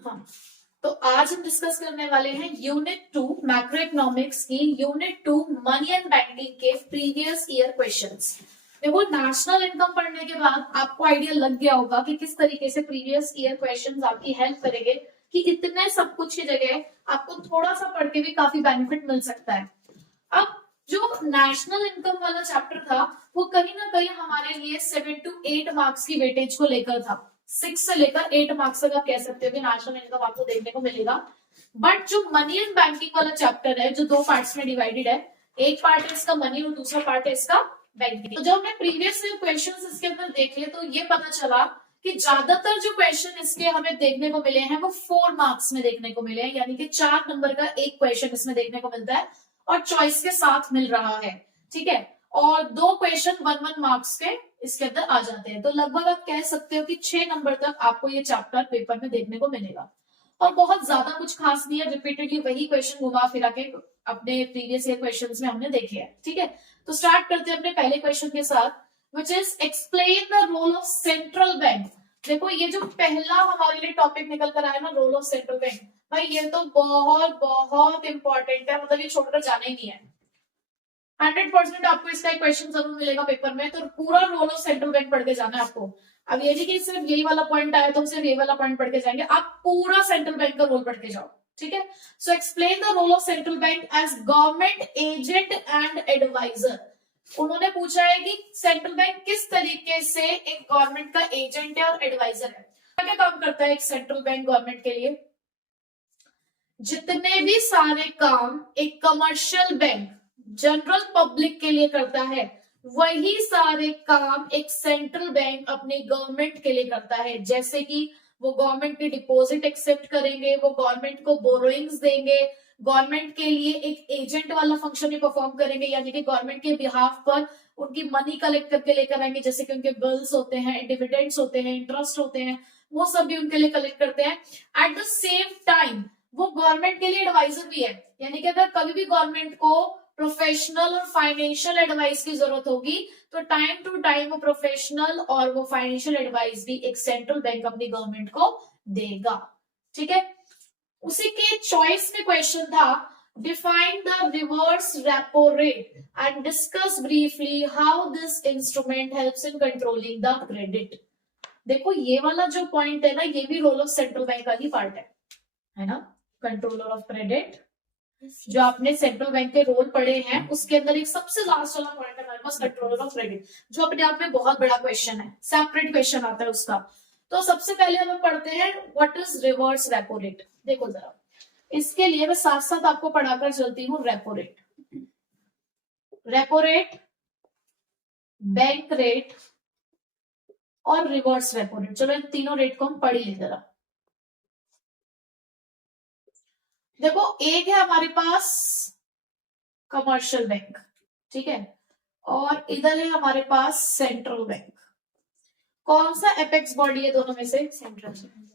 हाँ, तो आज हम डिस्कस करने वाले हैं यूनिट 2 मैक्रो इकोनॉमिक्स की यूनिट 2 मनी एंड बैंकिंग के प्रीवियस ईयर क्वेश्चंस। देखो, नेशनल इनकम पढ़ने के बाद आपको आइडिया लग गया होगा कि किस तरीके से प्रीवियस ईयर क्वेश्चंस आपकी हेल्प करेंगे कि इतने सब कुछ की जगह आपको थोड़ा सा पढ़ के भी काफी बेनिफिट मिल सकता है। अब जो नेशनल इनकम वाला चैप्टर था वो कहीं ना कहीं हमारे लिए 7 to 8 मार्क्स की वेटेज को लेकर था। 6 से लेकर 8 मार्क्स तक आप कह सकते हो कि नेशनल इनकम आपको देखने को मिलेगा। बट जो मनी एंड बैंकिंग वाला चैप्टर है जो 2 पार्ट्स में डिवाइडेड है, एक पार्ट है इसका मनी और दूसरा पार्ट है इसका बैंकिंग। तो जब हमने प्रीवियस क्वेश्चन इसके अंदर देखे तो ये पता चला कि ज्यादातर जो क्वेश्चन इसके हमें देखने को मिले हैं वो 4 मार्क्स में देखने को मिले हैं, यानी कि 4 नंबर का एक क्वेश्चन इसमें देखने को मिलता है और चॉइस के साथ मिल रहा है। ठीक है, और 2 क्वेश्चन 1-1 मार्क्स के इसके अंदर आ जाते हैं। तो लगभग आप कह सकते हो कि 6 नंबर तक आपको ये चैप्टर पेपर में देखने को मिलेगा और बहुत ज्यादा कुछ खास नहीं है। रिपीटेडली वही क्वेश्चन घुमा फिरा के अपने प्रीवियस ईयर क्वेश्चंस में हमने देखे हैं। ठीक है, तो स्टार्ट करते हैं अपने पहले क्वेश्चन के साथ, which is explain the role of central bank. देखो, ये जो पहला हमारे लिए टॉपिक निकल कर आया ना, रोल ऑफ सेंट्रल बैंक, भाई ये तो बहुत बहुत इंपॉर्टेंट है, मतलब ये छोड़कर जाना ही नहीं है। 100% आपको इसका एक क्वेश्चन जरूर मिलेगा पेपर में, तो पूरा रोल ऑफ सेंट्रल बैंक पढ़ के जाना है आपको। अब ये नहीं कि सिर्फ यही वाला पॉइंट आया तो सिर्फ ये वाला पॉइंट पढ़ के जाएंगे, आप पूरा सेंट्रल बैंक का रोल पढ़ के जाओ। ठीक है, so explain the role of central bank as government agent and adviser. उन्होंने पूछा है कि सेंट्रल बैंक किस तरीके से एक गवर्नमेंट का एजेंट है और एडवाइजर है। क्या काम करता है एक सेंट्रल बैंक गवर्नमेंट के लिए? जितने भी सारे काम एक कमर्शियल बैंक जनरल पब्लिक के लिए करता है, वही सारे काम एक सेंट्रल बैंक अपने गवर्नमेंट के लिए करता है। जैसे कि वो गवर्नमेंट के डिपॉजिट एक्सेप्ट करेंगे, वो गवर्नमेंट को बोरोइंग्स देंगे, गवर्नमेंट के लिए एक एजेंट वाला फंक्शन भी परफॉर्म करेंगे, यानी कि गवर्नमेंट के बिहाफ पर उनकी मनी कलेक्ट करके लेकर आएंगे। जैसे कि उनके बिल्स होते हैं, डिविडेंड्स होते हैं, इंटरेस्ट होते हैं, वो सब भी उनके लिए कलेक्ट करते हैं। एट द सेम टाइम वो गवर्नमेंट के लिए एडवाइजर भी है, यानी कि अगर कभी भी गवर्नमेंट को प्रोफेशनल और फाइनेंशियल एडवाइस की जरूरत होगी तो टाइम टू टाइम वो प्रोफेशनल और वो फाइनेंशियल एडवाइस भी एक सेंट्रल बैंक अपनी गवर्नमेंट को देगा। ठीक है, उसी के चॉइस में क्वेश्चन था, define the reverse repo rate and discuss briefly how this instrument helps in controlling the credit. देखो, ये वाला जो पॉइंट है ना, ये भी रोल ऑफ सेंट्रल बैंक का ही पार्ट है ना, कंट्रोलर ऑफ क्रेडिट। जो आपने सेंट्रल बैंक के रोल पढ़े हैं उसके अंदर एक सबसे लास्ट वाला पॉइंट है हमारे पास, कंट्रोलर ऑफ क्रेडिट, जो अपने आप में बहुत बड़ा क्वेश्चन है, सेपरेट क्वेश्चन आता है उसका। तो सबसे पहले हम पढ़ते हैं what is reverse repo rate. देखो जरा, इसके लिए मैं साथ साथ आपको पढ़ाकर चलती हूँ। रेपो रेट, बैंक रेट और रिवर्स रेपो रेट। चलो इन तीनों रेट को हम पढ़ ही लें जरा। देखो, एक है हमारे पास कमर्शियल बैंक, ठीक है, और इधर है हमारे पास सेंट्रल बैंक। कौन सा एपेक्स बॉडी है दोनों में से?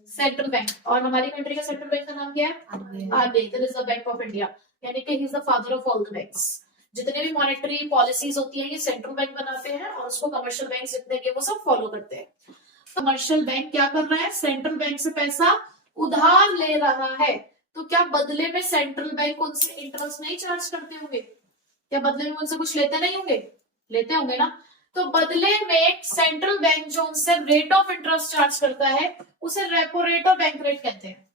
Central bank. और हमारी कंट्री का सेंट्रल बैंक का नाम क्या है? RBI, that is the bank of India, यानी कि he is the father of all the banks. जितने भी मॉनेटरी पॉलिसीज होती हैं ये सेंट्रल बैंक बनाते हैं और उसको कमर्शियल बैंक जितने के वो सब फॉलो करते हैं। कमर्शियल बैंक क्या कर रहा है? सेंट्रल बैंक से पैसा उधार ले रहा है, तो क्या बदले में सेंट्रल बैंक उनसे इंटरेस्ट नहीं चार्ज करते होंगे? क्या बदले में उनसे कुछ लेते नहीं होंगे? लेते होंगे ना। तो बदले में सेंट्रल बैंक जो उनसे रेट ऑफ इंटरेस्ट चार्ज करता है उसे रेपो रेट और बैंक रेट कहते हैं।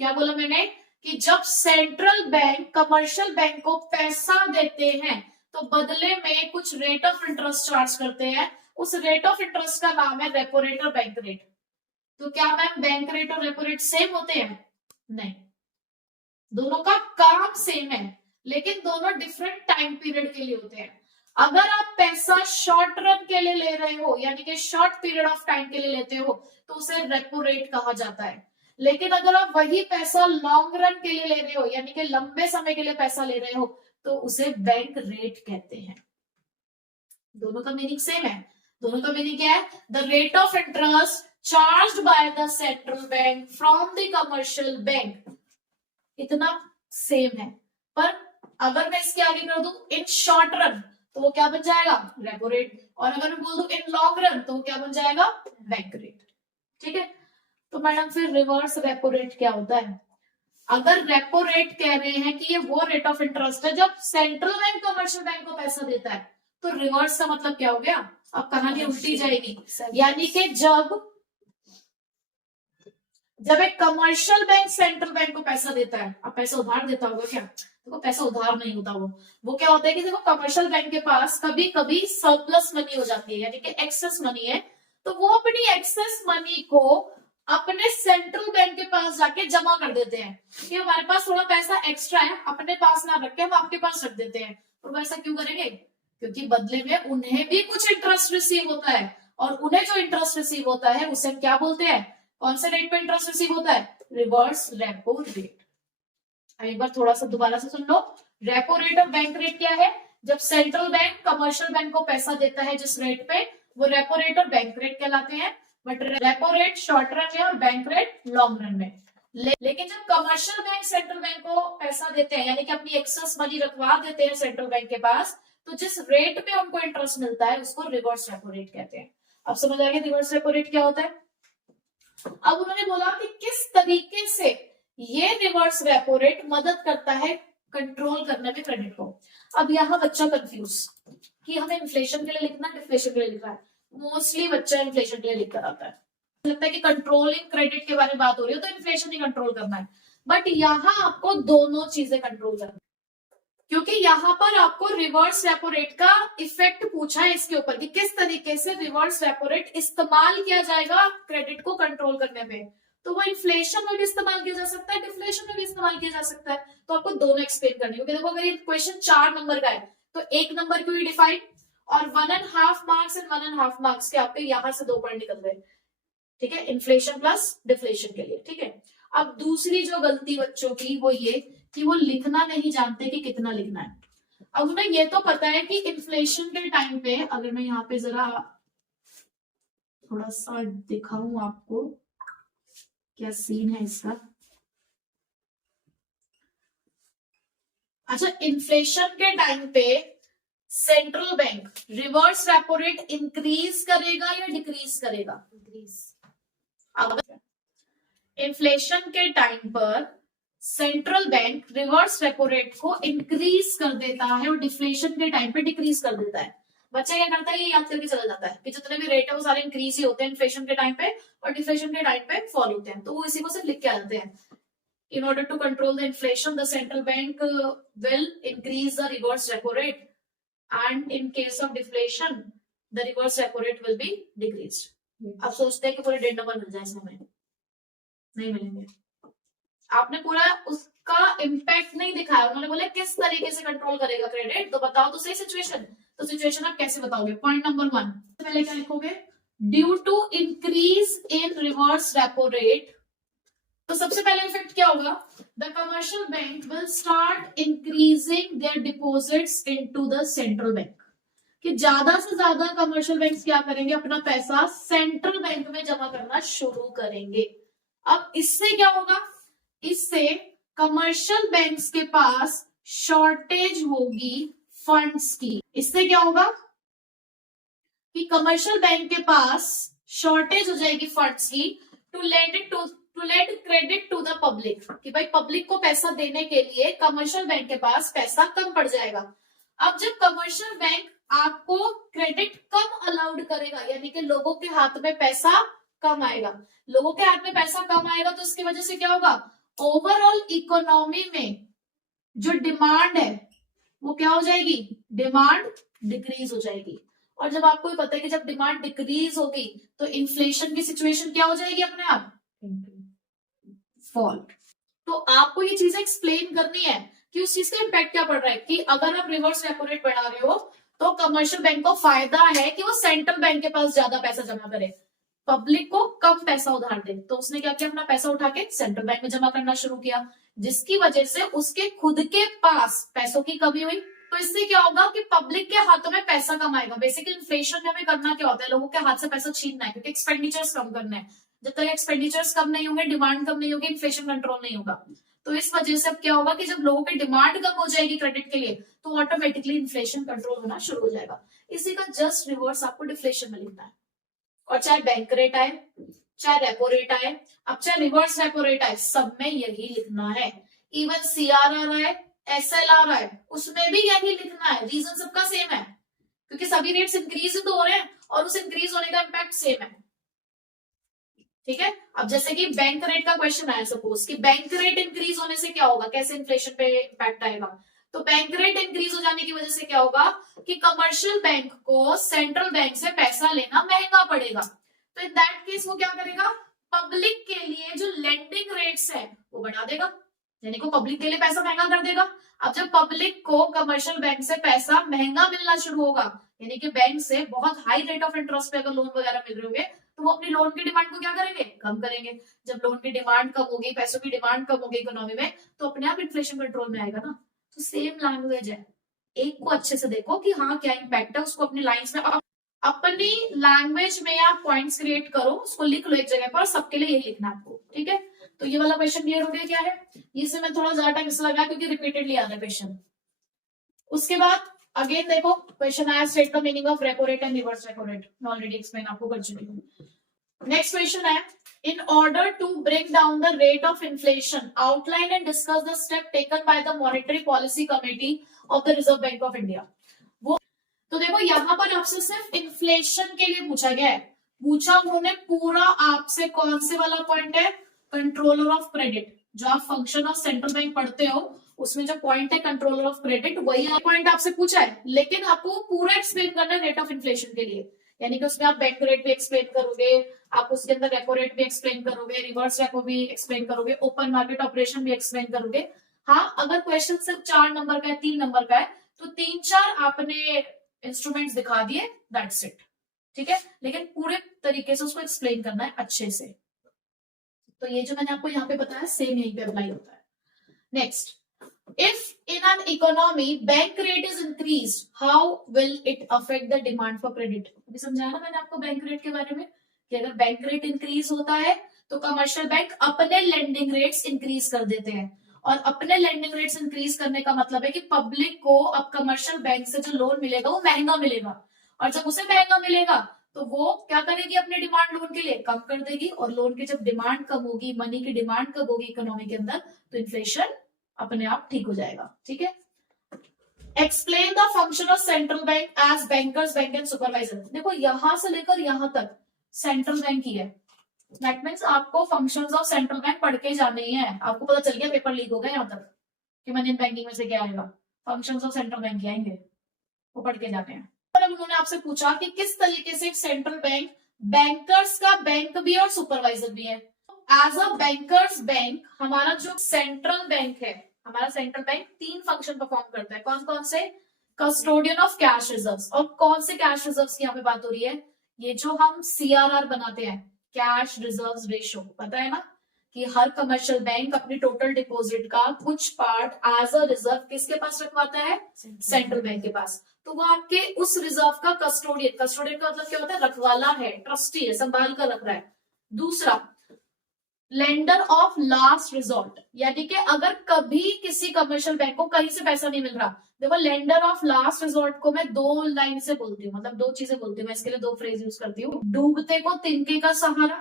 क्या बोला मैंने? कि जब सेंट्रल बैंक कमर्शियल बैंक को पैसा देते हैं तो बदले में कुछ रेट ऑफ इंटरेस्ट चार्ज करते हैं, उस रेट ऑफ इंटरेस्ट का नाम है रेपो रेट और बैंक रेट। तो क्या मैम बैंक रेट और रेपो रेट सेम होते हैं? नहीं, दोनों का काम सेम है लेकिन दोनों डिफरेंट टाइम पीरियड के लिए होते हैं। अगर आप पैसा शॉर्ट रन के लिए ले रहे हो, यानी कि शॉर्ट पीरियड ऑफ टाइम के लिए लेते हो, तो उसे रेपो रेट कहा जाता है। लेकिन अगर आप वही पैसा लॉन्ग रन के लिए ले रहे हो, यानी कि लंबे समय के लिए पैसा ले रहे हो, तो उसे बैंक रेट कहते हैं। दोनों का मीनिंग सेम है। दोनों का मीनिंग क्या है? The rate of interest charged by the central bank from the commercial bank, इतना सेम है। पर अगर मैं इसके आगे कर दूं इन शॉर्ट रन तो वो क्या बन जाएगा? Repo rate. और अगर मैं बोल दूं इन लॉन्ग रन तो वो क्या बन जाएगा? Bank rate. ठीक है, तो मैडम फिर रिवर्स रेपो रेट क्या होता है? अगर रेपो रेट कह रहे हैं कि ये वो रेट ऑफ इंटरेस्ट है जब सेंट्रल बैंक कमर्शियल बैंक को पैसा देता है, तो रिवर्स का मतलब क्या हो गया? अब कहानी उल्टी जाएगी, यानी कि जब एक कमर्शियल बैंक सेंट्रल बैंक को पैसा देता है, अब पैसा उधार देता होगा क्या? देखो पैसा उधार नहीं होता, वो क्या होता है कि देखो कमर्शियल बैंक के पास कभी कभी सरप्लस मनी हो जाती है, यानी कि एक्सेस मनी है, तो वो अपनी एक्सेस मनी को अपने सेंट्रल बैंक के पास जाके जमा कर देते हैं कि हमारे पास थोड़ा पैसा एक्स्ट्रा है, अपने पास ना रख के हम आपके पास रख देते हैं। और वो ऐसा क्यों करेंगे? क्योंकि बदले में उन्हें भी कुछ इंटरेस्ट रिसीव होता है, और उन्हें जो इंटरेस्ट रिसीव होता है उसे हम क्या बोलते हैं? कौन से रेट पे इंटरेस्ट रिसीव होता है? Reverse repo rate. एक बार थोड़ा सा दोबारा से सुन लो। रेपो रेट और बैंक रेट क्या है? जब सेंट्रल बैंक कमर्शियल बैंक को पैसा देता है जिस रेट पे, वो रेपो रेट और बैंक रेट कहलाते हैं। But repo rate short run में और बैंक रेट लॉन्ग रन में। लेकिन जब कमर्शियल बैंक सेंट्रल बैंक को पैसा देते हैं, यानी कि अपनी एक्सेस मनी रखवा देते हैं सेंट्रल बैंक के पास, तो जिस रेट पे उनको इंटरेस्ट मिलता है उसको रिवर्स रेपो रेट कहते हैं। अब समझ आ गया रिवर्स रेपो रेट क्या होता है? अब उन्होंने बोला कि किस तरीके से ये रिवर्स रेपो रेट मदद करता है कंट्रोल करने में क्रेडिट को। अब यहाँ बच्चा कंफ्यूज कि हमें इन्फ्लेशन के लिए लिखना, डिफ्लेशन के लिए लिखना है। मोस्टली बच्चा इन्फ्लेशन के लिए लिख कर आता है, लगता है कि कंट्रोलिंग क्रेडिट के बारे में बात हो रही है तो इन्फ्लेशन ही कंट्रोल करना है। बट यहाँ आपको दोनों चीजें कंट्रोल करना है, क्योंकि यहाँ पर आपको रिवर्स रेपो रेट का इफेक्ट पूछा है इसके ऊपर कि किस तरीके से रिवर्स रेपो रेट इस्तेमाल किया जाएगा क्रेडिट को कंट्रोल करने में। तो वो इन्फ्लेशन में भी इस्तेमाल किया जा सकता है, डिफ्लेशन में भी इस्तेमाल किया जा सकता है। तो आपको दोनों एक्सप्लेन करनी है, क्योंकि देखो अगर ये क्वेश्चन 4 नंबर का है तो 1 नंबर को ही डिफाइन और 1.5 मार्क्स एंड 1.5 मार्क्स के आपके यहाँ से 2 पॉइंट निकल गए, ठीक है, इन्फ्लेशन प्लस डिफ्लेशन के लिए, ठीक है। अब दूसरी जो गलती बच्चों की वो ये कि वो लिखना नहीं जानते कि कितना लिखना है। अब उन्हें ये तो पता है कि इन्फ्लेशन के टाइम पे, अगर मैं यहाँ पे जरा थोड़ा सा दिखाऊं आपको क्या सीन है इसका। अच्छा, इन्फ्लेशन के टाइम पे central bank reverse repo rate increase करेगा या डिक्रीज करेगा? इंक्रीज। अब इन्फ्लेशन के टाइम पर central bank reverse repo rate को इंक्रीज कर देता है और डिफ्लेशन के टाइम पे डिक्रीज कर देता है। बच्चा क्या करता है, ये याद करके चला जाता है कि जितने भी रेट है वो सारे इंक्रीज ही होते हैं इन्फ्लेशन के टाइम पे और डिफ्लेशन के टाइम पे फॉल होते हैं, तो वो इसी को सिर्फ लिख के आते हैं। In order to control the inflation, the central bank will increase the reverse repo rate, and in case of deflation, the reverse repo rate will be decreased. अब सोचते हैं कि पूरे 1.5 नंबर मिल जाए इसमें, नहीं मिलेंगे। आपने पूरा उसका इम्पैक्ट नहीं दिखाया, उन्होंने बोला किस तरीके से कंट्रोल करेगा क्रेडिट, तो बताओ तो सही सिचुएशन। तो सिचुएशन आप कैसे बताओगे? पॉइंट नंबर 1 पहले क्या लिखोगे? Due to increase in reverse repo rate, तो सबसे पहले इफेक्ट क्या होगा? The commercial bank will start increasing their deposits into the central bank, कि ज्यादा से ज्यादा कमर्शियल बैंक क्या करेंगे? अपना पैसा सेंट्रल बैंक में जमा करना शुरू करेंगे। अब इससे क्या होगा? इससे कमर्शियल बैंक्स के पास शॉर्टेज होगी फंड्स की। इससे क्या होगा कि कमर्शियल बैंक के पास शॉर्टेज हो जाएगी फंड्स की to let credit to the public, कि भाई पब्लिक को पैसा देने के लिए कमर्शियल बैंक के पास पैसा कम पड़ जाएगा। अब जब कमर्शियल बैंक आपको क्रेडिट कम अलाउड करेगा, यानी कि लोगों के हाथ में पैसा कम आएगा, लोगों के हाथ में पैसा कम आएगा, तो इसकी वजह से क्या होगा? ओवरऑल इकोनॉमी में जो डिमांड है वो क्या हो जाएगी? डिमांड डिक्रीज हो जाएगी। और जब आपको पता है कि जब डिमांड डिक्रीज होगी तो इन्फ्लेशन की सिचुएशन क्या हो जाएगी? अपने आप फॉल। तो आपको ये चीजें एक्सप्लेन करनी है कि उस चीज का इम्पैक्ट क्या पड़ रहा है, कि अगर आप रिवर्स रेपो रेट बढ़ा रहे हो तो कमर्शियल बैंक को फायदा है कि वो सेंट्रल बैंक के पास ज्यादा पैसा जमा करे, पब्लिक को कम पैसा उधार दे। तो उसने क्या किया? अपना पैसा उठा के सेंट्रल बैंक में जमा करना शुरू किया, जिसकी वजह से उसके खुद के पास पैसों की कमी हुई। तो इससे क्या होगा कि पब्लिक के हाथों में पैसा कम आएगा। बेसिकली इन्फ्लेशन में हमें करना क्या होता है? लोगों के हाथ से पैसा छीनना है, क्योंकि एक्सपेंडिचर्स कम करना है। जब तक एक्सपेंडिचर्स कम नहीं होंगे, डिमांड कम नहीं होगी, इन्फ्लेशन कंट्रोल नहीं होगा। तो इस वजह से अब क्या होगा कि जब लोगों की डिमांड कम हो जाएगी क्रेडिट के लिए, तो ऑटोमेटिकली इन्फ्लेशन कंट्रोल होना शुरू हो जाएगा। इसी का जस्ट रिवर्स आपको डिफ्लेशन में लिखना है। और चाहे बैंक रेट आए, चाहे रेपो रेट आए, अब चाहे रिवर्स रेपो रेट आए, सब में यही लिखना है। इवन सीआरआर आए, एसएलआर आए, उसमें भी यही लिखना है। रीजन सबका सेम है, क्योंकि सभी रेट्स इंक्रीज तो हो रहे हैं और उस इंक्रीज होने का इम्पैक्ट सेम है। ठीक है, अब जैसे कि बैंक रेट का क्वेश्चन आया, सपोज कि बैंक रेट इंक्रीज होने से क्या होगा, कैसे इन्फ्लेशन पे इम्पैक्ट आएगा। तो बैंक रेट इंक्रीज हो जाने की वजह से क्या होगा कि कमर्शियल बैंक को सेंट्रल बैंक से पैसा लेना महंगा पड़ेगा। तो इन दैट केस वो क्या करेगा, पब्लिक के लिए जो लेंडिंग रेट्स है वो बढ़ा देगा, यानी को पब्लिक के लिए पैसा महंगा कर देगा। अब जब पब्लिक को कमर्शियल बैंक से पैसा महंगा मिलना शुरू होगा, यानी कि बैंक से बहुत हाई रेट ऑफ इंटरेस्ट पे अगर लोन वगैरह मिल रहे होंगे, तो वो अपनी लोन की डिमांड को क्या करेंगे, कम करेंगे। जब लोन की डिमांड कम होगी, पैसों की डिमांड कम होगी इकोनॉमी में, तो अपने आप इन्फ्लेशन कंट्रोल में आएगा ना। तो सेम लैंग्वेज है, एक को अच्छे से देखो कि हाँ क्या इम्पैक्ट है, उसको अपनी लाइंस में अपनी लैंग्वेज में आप पॉइंट्स क्रिएट करो, उसको लिख लो एक जगह पर, सबके लिए यही लिखना आपको। ठीक है, तो ये वाला क्वेश्चन क्लियर हो गया क्या है। इसे मैं थोड़ा ज्यादा टाइम इसलिए लगा क्योंकि रिपीटेडली आता है क्वेश्चन। उसके बाद अगेन देखो क्वेश्चन आया, state the meaning of repo rate and reverse repo rate, मैं ऑलरेडी एक्सप्लेन आपको कर चुकी हूँ। नेक्स्ट क्वेश्चन है, in order to bring down the rate of inflation, outline and discuss the step taken by the monetary policy committee of the Reserve Bank of India. वो तो देखो यहाँ पर आपसे सिर्फ इन्फ्लेशन के लिए पूछा गया है, पूछा उन्होंने पूरा आपसे कौन से वाला पॉइंट है, कंट्रोलर ऑफ क्रेडिट। जो आप फंक्शन ऑफ सेंट्रल बैंक पढ़ते हो उसमें जो पॉइंट है कंट्रोलर ऑफ क्रेडिट, वही पॉइंट आपसे पूछा है, लेकिन आपको पूरा एक्सप्लेन करना है रेट ऑफ इन्फ्लेशन के लिए। यानी कि उसमें आप बैंक रेट भी एक्सप्लेन करोगे, आप उसके अंदर रेपो रेट भी एक्सप्लेन करोगे, रिवर्स रेपो भी एक्सप्लेन करोगे, ओपन मार्केट ऑपरेशन भी एक्सप्लेन करोगे। हाँ, अगर क्वेश्चन सिर्फ 4 नंबर का है, 3 नंबर का है, तो 3-4 आपने इंस्ट्रूमेंट्स दिखा दिए, दैट्स इट। ठीक है, लेकिन पूरे तरीके से उसको एक्सप्लेन करना है अच्छे से। तो ये जो मैंने आपको यहाँ पे बताया सेम यहीं पे अप्लाई होता है। Next, if in an economy bank rate is increased, how will it affect the demand for credit? अभी समझाया ना मैंने आपको बैंक रेट के बारे में, कि अगर बैंक रेट इंक्रीज होता है तो कमर्शियल बैंक अपने लेंडिंग रेट्स इंक्रीज कर देते हैं, और अपने लेंडिंग रेट्स इंक्रीज करने का मतलब है कि पब्लिक को अब कमर्शियल बैंक से जो लोन मिलेगा वो महंगा मिलेगा, और जब उसे महंगा मिलेगा तो वो क्या करेगी, अपनी डिमांड लोन के लिए कम कर देगी, और लोन की जब डिमांड कम होगी, मनी की डिमांड कम होगी इकोनॉमी के अंदर, तो इन्फ्लेशन अपने आप ठीक हो जाएगा। ठीक है, explain the function of central bank as bankers bank and supervisor. देखो यहां से लेकर यहां तक सेंट्रल बैंक ही है, दैट मीन्स आपको फंक्शंस ऑफ सेंट्रल बैंक पढ़ के जाने ही है। आपको पता चल गया, पेपर लीक हो गया यहाँ तक कि मनी बैंकिंग में से क्या आएगा, फंक्शंस ऑफ सेंट्रल बैंक ही आएंगे, वो पढ़ के जाते हैं। और अब उन्होंने आपसे पूछा कि किस तरीके से सेंट्रल बैंक बैंकर्स का बैंक भी और सुपरवाइजर भी है। एज अ बैंकर्स बैंक हमारा जो सेंट्रल बैंक है, हमारा सेंट्रल बैंक 3 फंक्शन परफॉर्म करता है। कौन कौन से, कस्टोडियन ऑफ कैश रिजर्व्स। और कौन से कैश रिजर्व्स की यहाँ पे बात हो रही है, ये जो हम सीआरआर बनाते हैं, कैश रिजर्व्स रेशियो, पता है ना कि हर कमर्शियल बैंक अपनी टोटल डिपॉजिट का कुछ पार्ट एज अ रिजर्व किसके पास रखवाता है, सेंट्रल बैंक के पास। तो वो आपके उस रिजर्व का कस्टोडियन, कस्टोडियन का मतलब क्या होता है, रखवाला है, ट्रस्टी है, संभाल कर रख रहा है। दूसरा, लेंडर ऑफ लास्ट रिजॉर्ट, यानी कि अगर कभी किसी कमर्शियल बैंक को कहीं से पैसा नहीं मिल रहा, देखो लेंडर ऑफ लास्ट रिजॉर्ट को मैं 2 लाइन से बोलती हूँ, मतलब 2 चीजें बोलती हूँ मैं इसके लिए, 2 फ्रेज यूज करती हूँ। डूबते को तिनके का सहारा,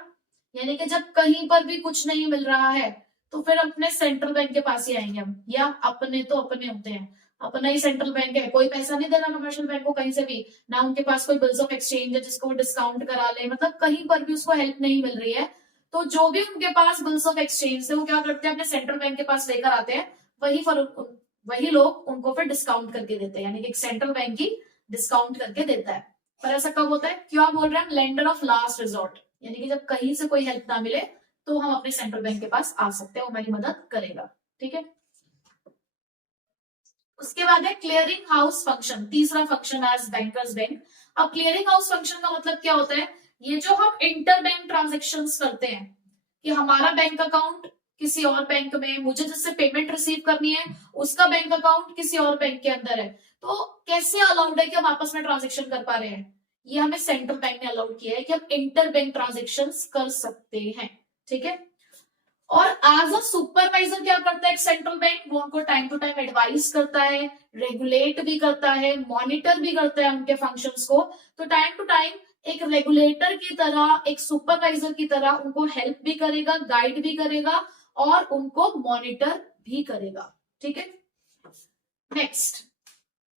यानी कि जब कहीं पर भी कुछ नहीं मिल रहा है तो फिर अपने सेंट्रल बैंक के पास ही आएंगे हम, या अपने तो अपने होते हैं, अपना ही सेंट्रल बैंक है, कोई पैसा नहीं दे रहा कमर्शियल बैंक को कहीं से भी, ना उनके पास कोई बिल्स ऑफ एक्सचेंज है जिसको डिस्काउंट करा ले, मतलब कहीं पर भी उसको हेल्प नहीं मिल रही है, तो जो भी उनके पास बिल्स ऑफ एक्सचेंज है वो क्या करते हैं, अपने सेंट्रल बैंक के पास लेकर आते हैं, वही लोग उनको फिर डिस्काउंट करके देते हैं, यानी कि सेंट्रल बैंक ही डिस्काउंट करके देता है। पर ऐसा कब होता है, क्यों बोल रहे हैं लेंडर ऑफ लास्ट रिजॉर्ट, यानी कि जब कहीं से कोई हेल्प ना मिले तो हम अपने सेंट्रल बैंक के पास आ सकते हैं, वो हमारी मदद करेगा। ठीक है, उसके बाद है क्लियरिंग हाउस फंक्शन, तीसरा फंक्शन एज बैंकर्स बैंक। अब क्लियरिंग हाउस फंक्शन का मतलब क्या होता है, ये जो हम इंटर बैंक ट्रांजेक्शन्स करते हैं, कि हमारा बैंक अकाउंट किसी और बैंक में, मुझे जिससे पेमेंट रिसीव करनी है उसका बैंक अकाउंट किसी और बैंक के अंदर है, तो कैसे अलाउड है कि हम आपस में ट्रांजेक्शन कर पा रहे हैं, ये हमें सेंट्रल बैंक ने अलाउड किया है कि हम इंटर बैंक ट्रांजेक्शन कर सकते हैं। ठीक है, और एज अ सुपरवाइजर क्या करता है एक सेंट्रल बैंक, वो उनको टाइम टू टाइम एडवाइस करता है, रेगुलेट भी करता है, मॉनिटर भी करता है उनके फंक्शंस को। तो टाइम टू टाइम एक रेगुलेटर की तरह, एक सुपरवाइजर की तरह उनको हेल्प भी करेगा, गाइड भी करेगा और उनको मॉनिटर भी करेगा। ठीक है, next,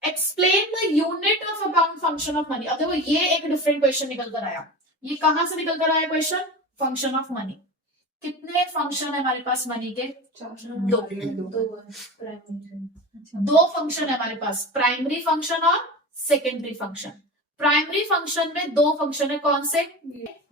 explain the unit of account function of money. अब देखो ये एक डिफरेंट क्वेश्चन निकल कर आया। ये कहां से निकल कर आया क्वेश्चन? Function of money. कितने फंक्शन है हमारे पास मनी के? दो फंक्शन है हमारे पास, प्राइमरी फंक्शन और सेकेंडरी फंक्शन। प्राइमरी फंक्शन में दो फंक्शन है, कौन से?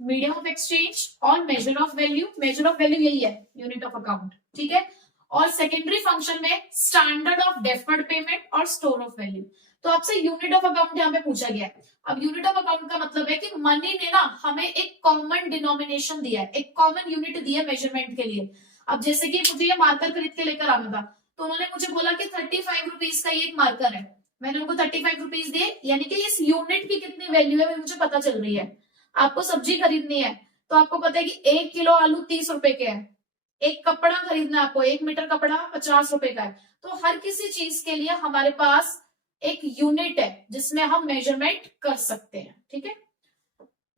मीडियम ऑफ एक्सचेंज और measure of value. Measure of value यही है यूनिट ऑफ अकाउंट, ठीक है। और सेकेंडरी फंक्शन में स्टैंडर्ड ऑफ डेफर्ड पेमेंट और स्टोर ऑफ वैल्यू। तो आपसे यूनिट ऑफ अकाउंट यहाँ पे पूछा गया है। अब यूनिट ऑफ अकाउंट का मतलब है कि मनी ने ना हमें एक कॉमन डिनोमिनेशन दिया है, एक कॉमन यूनिट दिया है मेजरमेंट के लिए। अब जैसे कि मुझे ये मार्कर खरीद के लेकर आना था, तो उन्होंने मुझे बोला कि 35 रुपीज का ये एक मार्कर है, मैंने उनको 35 रुपीज दिए, यानी कि इस यूनिट की कितनी वैल्यू है वो मुझे पता चल रही है। आपको सब्जी खरीदनी है तो आपको पता है कि 1 किलो आलू 30 रुपए के है, एक कपड़ा खरीदना है आपको, 1 मीटर कपड़ा 50 रुपए का है। तो हर किसी चीज के लिए हमारे पास एक यूनिट है जिसमें हम मेजरमेंट कर सकते हैं, ठीक है।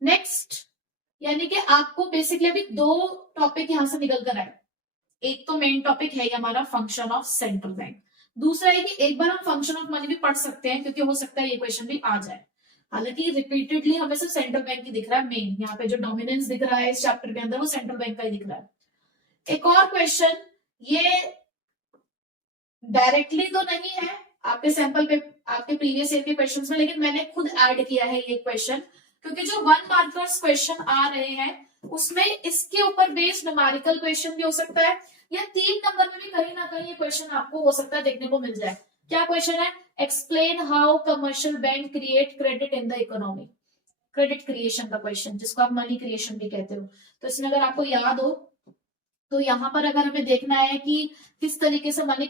नेक्स्ट, यानी कि आपको बेसिकली अभी दो टॉपिक यहां से निकल कर आए। एक तो मेन टॉपिक है हमारा फंक्शन ऑफ सेंट्रल बैंक, दूसरा है कि एक बार हम फंक्शन ऑफ मनी भी पढ़ सकते हैं क्योंकि हो सकता है ये क्वेश्चन भी आ जाए। हालांकि रिपीटेडली हमें सिर्फ सेंट्रल बैंक ही दिख रहा है, मेन यहाँ पे जो डोमिनेंस दिख रहा है इस चैप्टर के अंदर वो सेंट्रल बैंक का ही दिख रहा है। एक और क्वेश्चन, ये डायरेक्टली तो नहीं है आपके सैंपल पे, आपके प्रीवियस ईयर के क्वेश्चंस में, लेकिन मैंने खुद ऐड किया है ये क्वेश्चन क्योंकि जो 1 मार्कर्स क्वेश्चन आ रहे हैं उसमें इसके ऊपर बेस्ड न्यूमेरिकल क्वेश्चन भी हो सकता है, या 3 नंबर में भी कहीं ना कहीं ये क्वेश्चन आपको हो सकता है देखने को मिल जाए। क्या क्वेश्चन है? Explain how commercial bank create credit in the economy. Credit creation का क्वेश्चन, जिसको आप मनी क्रिएशन भी कहते हो। तो इसमें अगर आपको याद हो तो यहाँ पर अगर हमें देखना है कि किस तरीके से मनी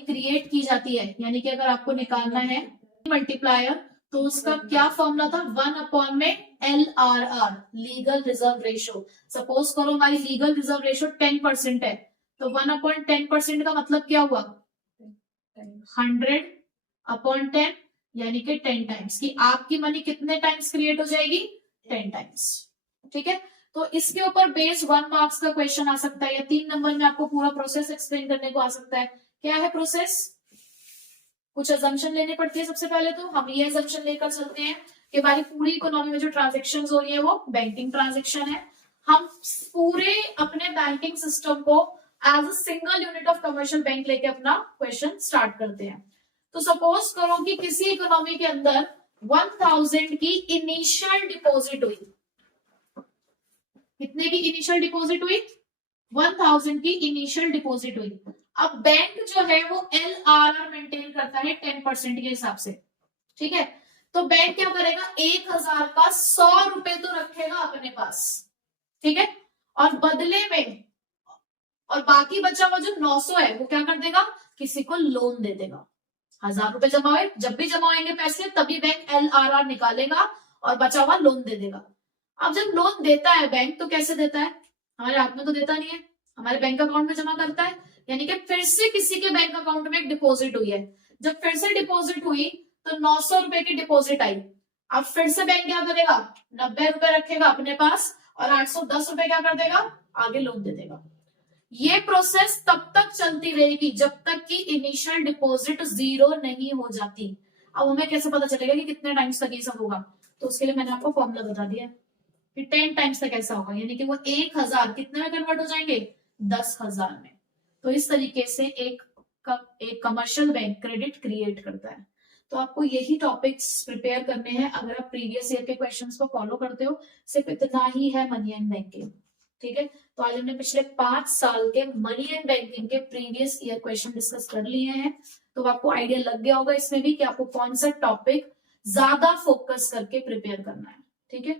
क्रिएट की जाती है, यानी कि अगर आपको निकालना है मल्टीप्लायर, तो उसका क्या फॉर्मूला था? 1 में LRR, legal reserve ratio. Suppose करो हमारी लीगल रिजर्व रेशो 10% है, तो 1/10% का मतलब क्या हुआ? 100/10, यानी कि 10 टाइम्स की आपकी मनी कितने टाइम्स क्रिएट हो जाएगी? 10 टाइम्स, ठीक है। तो इसके ऊपर बेस 1 मार्क्स का क्वेश्चन आ सकता है, या 3 नंबर में आपको पूरा प्रोसेस एक्सप्लेन करने को आ सकता है। क्या है प्रोसेस? कुछ अजम्पशन लेने पड़ती है। सबसे पहले तो हम ये अजम्पशन लेकर चलते हैं कि हमारी पूरी इकोनॉमी में जो ट्रांजेक्शन हो रही है वो बैंकिंग ट्रांजेक्शन है। हम पूरे अपने बैंकिंग सिस्टम को as a single unit of commercial bank लेके अपना क्वेश्चन स्टार्ट करते हैं। तो सपोज करो कि किसी इकोनॉमी के अंदर 1000 की इनिशियल डिपॉजिट हुई। कितने की इनिशियल डिपॉजिट हुई? 1000 की इनिशियल डिपॉजिट हुई। अब बैंक जो है वो LRR मेंटेन करता है 10% के हिसाब से, ठीक है। तो बैंक क्या करेगा? 1000 का 100 रुपए तो रखेगा अपने पास, ठीक है, और बदले में और बाकी बचा हुआ जो 900 है वो क्या कर देगा? किसी को लोन दे देगा। 1000 रुपए जमा हुए, जब भी जमा होंगे पैसे तभी बैंक LRR निकालेगा और बचा हुआ लोन दे देगा। अब जब लोन देता है बैंक तो कैसे देता है? हमारे हाथ में तो देता नहीं है, हमारे बैंक अकाउंट में जमा करता है, यानी कि फिर से किसी के बैंक अकाउंट में एक डिपॉजिट हुई है। जब फिर से डिपॉजिट हुई तो 900 रुपए की डिपॉजिट आई। अब फिर से बैंक क्या करेगा? 90 रुपए रखेगा अपने पास और 810 रुपए क्या कर देगा? आगे लोन दे देगा। ये प्रोसेस तब तक चलती रहेगी जब तक कि इनिशियल डिपॉजिट 0 नहीं हो जाती। अब हमें कैसे पता चलेगा कि कितने टाइम्स तक ये सब होगा? तो उसके लिए मैंने आपको फॉर्मूला बता दिया कि 10 टाइम्स तक ऐसा होगा, यानी कि वो 1000 कितने में कन्वर्ट हो जाएंगे? 10,000 में। तो इस तरीके से एक कमर्शियल बैंक क्रेडिट क्रिएट करता है। तो आपको यही टॉपिक्स प्रिपेयर करने हैं अगर आप प्रीवियस ईयर के क्वेश्चंस को फॉलो करते हो। सिर्फ इतना ही है मनी एंड बैंकिंग, ठीक है। तो आज हमने पिछले 5 साल के मनी एंड बैंकिंग के प्रीवियस ईयर क्वेश्चन डिस्कस कर लिए हैं। तो आपको आइडिया लग गया होगा इसमें भी कि आपको कौन सा टॉपिक ज्यादा फोकस करके प्रिपेयर करना है, ठीक है।